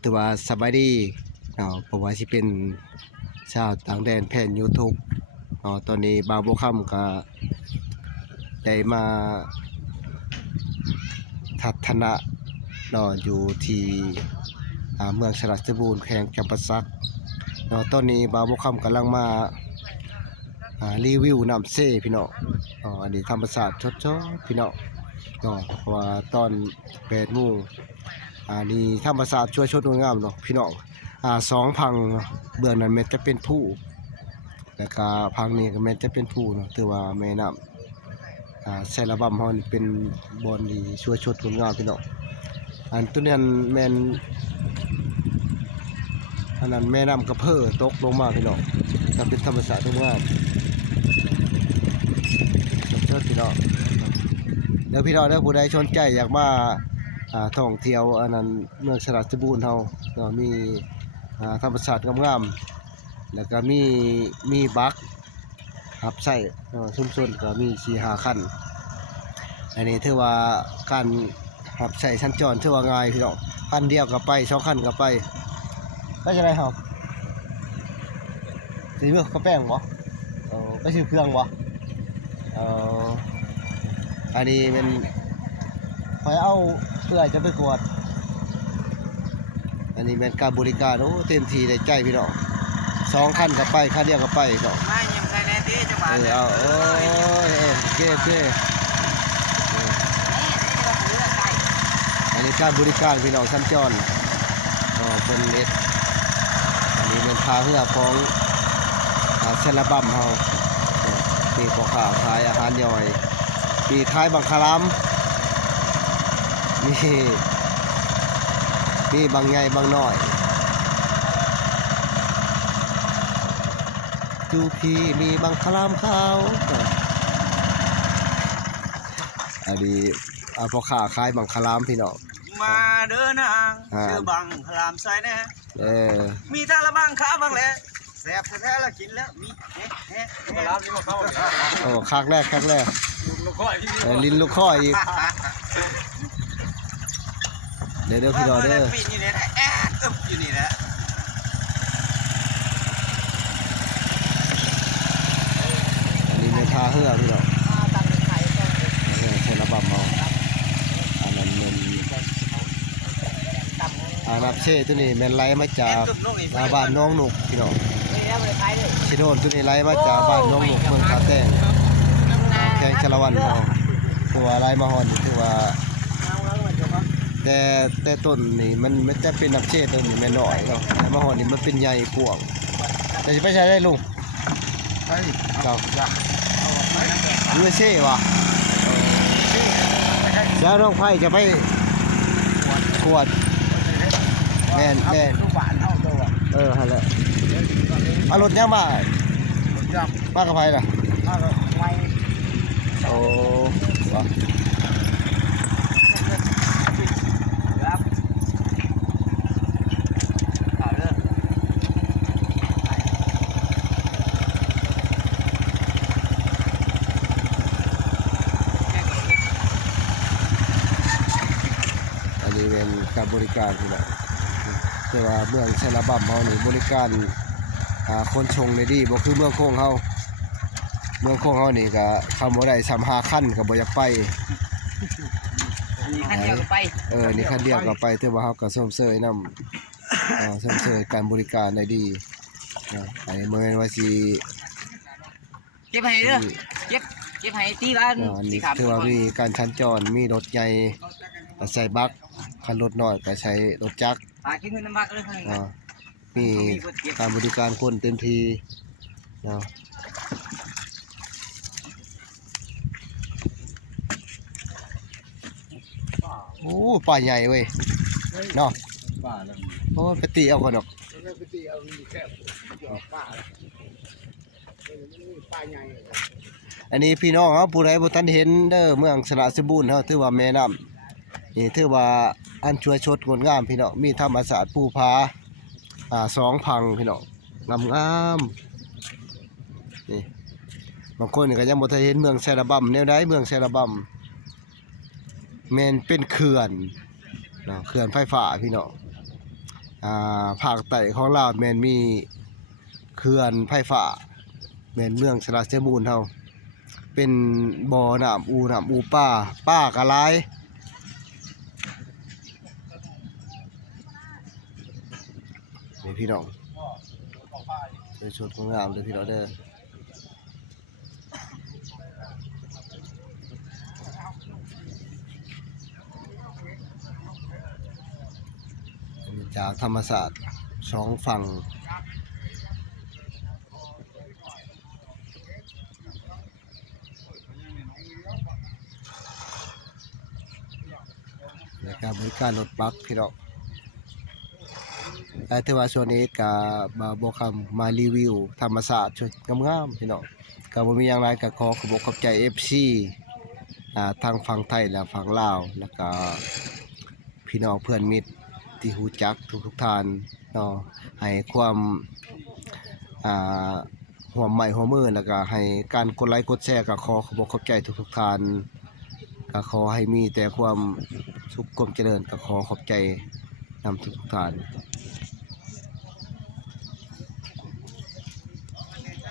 แต่ว่าสบายดีเพราะว่าสิเป็นชาวต่างแดนแผ่น YouTube ตอนนี้บ่าวบ่ค่ำก็ได้มาทัศนะอยู่ที่เมืองฉลาดสมบูรณ์แขวงจำปาสักตอนนี้บ่าวบ่ค่ำกำลังมารีวิวน้ำเซ่พี่น้องอันนี้ธรรมศาสตร์ชดๆพี่น้องเพราะว่าตอน8 โมงนี่ธรรมศาสตร์ช่วยชดงามเนาะพี่น้อง2 พังเบื้องนั้นแม่นจะเป็นผู้แล้วก็พังนี้ก็แม่นจะเป็นผู้เนาะถือว่าแม่น้ำแซลาบัมเฮานี่เป็นบอนที่ช่วยชดงามพี่น้องอันตัวนั้นแม่นอันนั้นแม่น้ำกระเพื่อตกลงมาพี่น้องถ้าเป็นธรรมศาสตร์งามเชิดพี่น้องแล้วพี่น้องถ้าผู้ใดสนใจอยากมาท่องเที่ยวอันนั้นเมืองฉลาดสมบูรณ์เฮามีธรรมศาสตร์งามๆแล้วก็มีบักหับใส่ชุมชนก็มี 4-5 คันอันนี้ถือว่าการหับใส่ชั้นจรถือว่าง่ายพี่น้องคันเดียวก็ไป2 คันก็ไปจะได้ครับสิเบิ่งกระแป้งบ่ไปซื้อเครื่องบ่อันนี้เป็นไปเอาเพื่อจะไปกวดอันนี้เป็นการบริการเต็มที่ได้ใจพี่น้อง2 คันก็ไปคันเดียวก็ไปเนาะไม่ยังใส่แน่ที่จังหวะโอเคอันนี้การบริการพี่น้องสัญจรเป็นเล็ดอันนี้เป็นทางเรือของเซลบัมเฮามีพ่อค้าขายอาหารย่อยมีขายบังคลามมีบางใหญ่บางน้อยดูพี่มีบังคลามขาวอันนี้พ่อค้าขายบังคลามพี่น้องมาเด้อนางชื่อบังคลามใส่แน่มีทาละบังขาบังแหละแซ่บแท้ๆละกินแล้วมีคลามนี่มาเข้าครั้งแรกลิ้นลูกข้อยอีกเดี๋ยวพี่น้องเด้อปีนี่เนี่ยอยู่นี่แหละอันนี้เมทาเฮือพี่น้องเซลบัมเฮาอันนั้นมันนับเช่ตัวนี้แม่นไล่มาจากบ้านน้องหนุกพี่น้องชิโนนตัวนี้ไล่มาจากบ้านน้องหนุกเมืองคาแตงแขวงชลวันเฮาตัวไล่มาฮอดคือว่าแต่ต้นนี่มันจะเป็นนับเช่ต้นนี่แม่น้อยเนาะแต่มาฮอดนี่มันเป็นใหญ่กว้างแต่สิไปใช้ได้ลุงไปครับยูเซ่ว่ะแล้วน้องไผ่จะไปขวดแม่นลูกหวานเอาตัวฮะแหละเอารถยังมากับไผ่ล่ะมากับไว้โอ้ว่ะอันนี้เป็นการบริการที่แบบแต่ว่าเมืองชลบัมเฮานี่บริการคนชงได้ดีบ่คือเมืองโค้งเฮานี่ก็คำบ่ได้3-5 คันก็บ่อยากไปนี่คันเดียวก็ไปนี่คันเดียวก็ไปแต่ว่าเฮาก็ส้มเสยนำส้มเสยการบริการได้ดีอันนี้บ่แม่นว่าสิเก็บให้เด้อเก็บให้ตีบ้านสิครับถือว่ามีการชันจรมีรถใหญ่ใส่บักคันรถน้อยก็ใช้รถจักรเก็บเงินน้ำบักเลยมีการบริการคนเต็มทีโอ้ป่าใหญ่เว้ยเนาะโอ้ไปตีเอาคนหรอกอันนี้พี่น้องครับผู้ใดบ่ทันเห็นเด้อเมืองฉลาดสมบูรณ์เฮาถือว่าแม่น้ำนี่ถือว่าอันช่วยชดงดงามพี่น้องมีธรรมศาสตร์ภูผา2 พังพี่น้องงามนี่บางคนก็ยังบ่ทันเห็นเมืองแซลบัมแนวใดเมืองแซลบัมแม่นเป็นเขื่อนไฟฟ้าพี่น้อง ภาคใต้ของลาวแม่นมีเขื่อนไฟฟ้าแม่นเมืองสระเสบูรณ์เฮาเป็นบ่อน้ำอูป่าก็หลายนี่พี่น้องสวยๆงามๆเด้อพี่น้องเด้ออันนี้จากธรรมศาสตร์สองฝั่งในการบริการรถบัสพี่น้องแต่ถือว่าช่วงนี้ก็บ่คำมารีวิวธรรมศาสตร์ชุดงามๆพี่น้องก็บ่มีหยังหลายก็ขอบคุณใจ FC ทางฝั่งไทยและฝั่งลาวแล้วก็พี่น้องเพื่อนมิตรที่รู้จักทุกท่านเนาะให้ความร่วมไม้ร่วมมือแล้วก็ให้การกดไลค์กดแชร์ก็ขอบใจทุกท่านก็ขอให้มีแต่ความสุขความเจริญก็ขอบใจนำทุกท่าน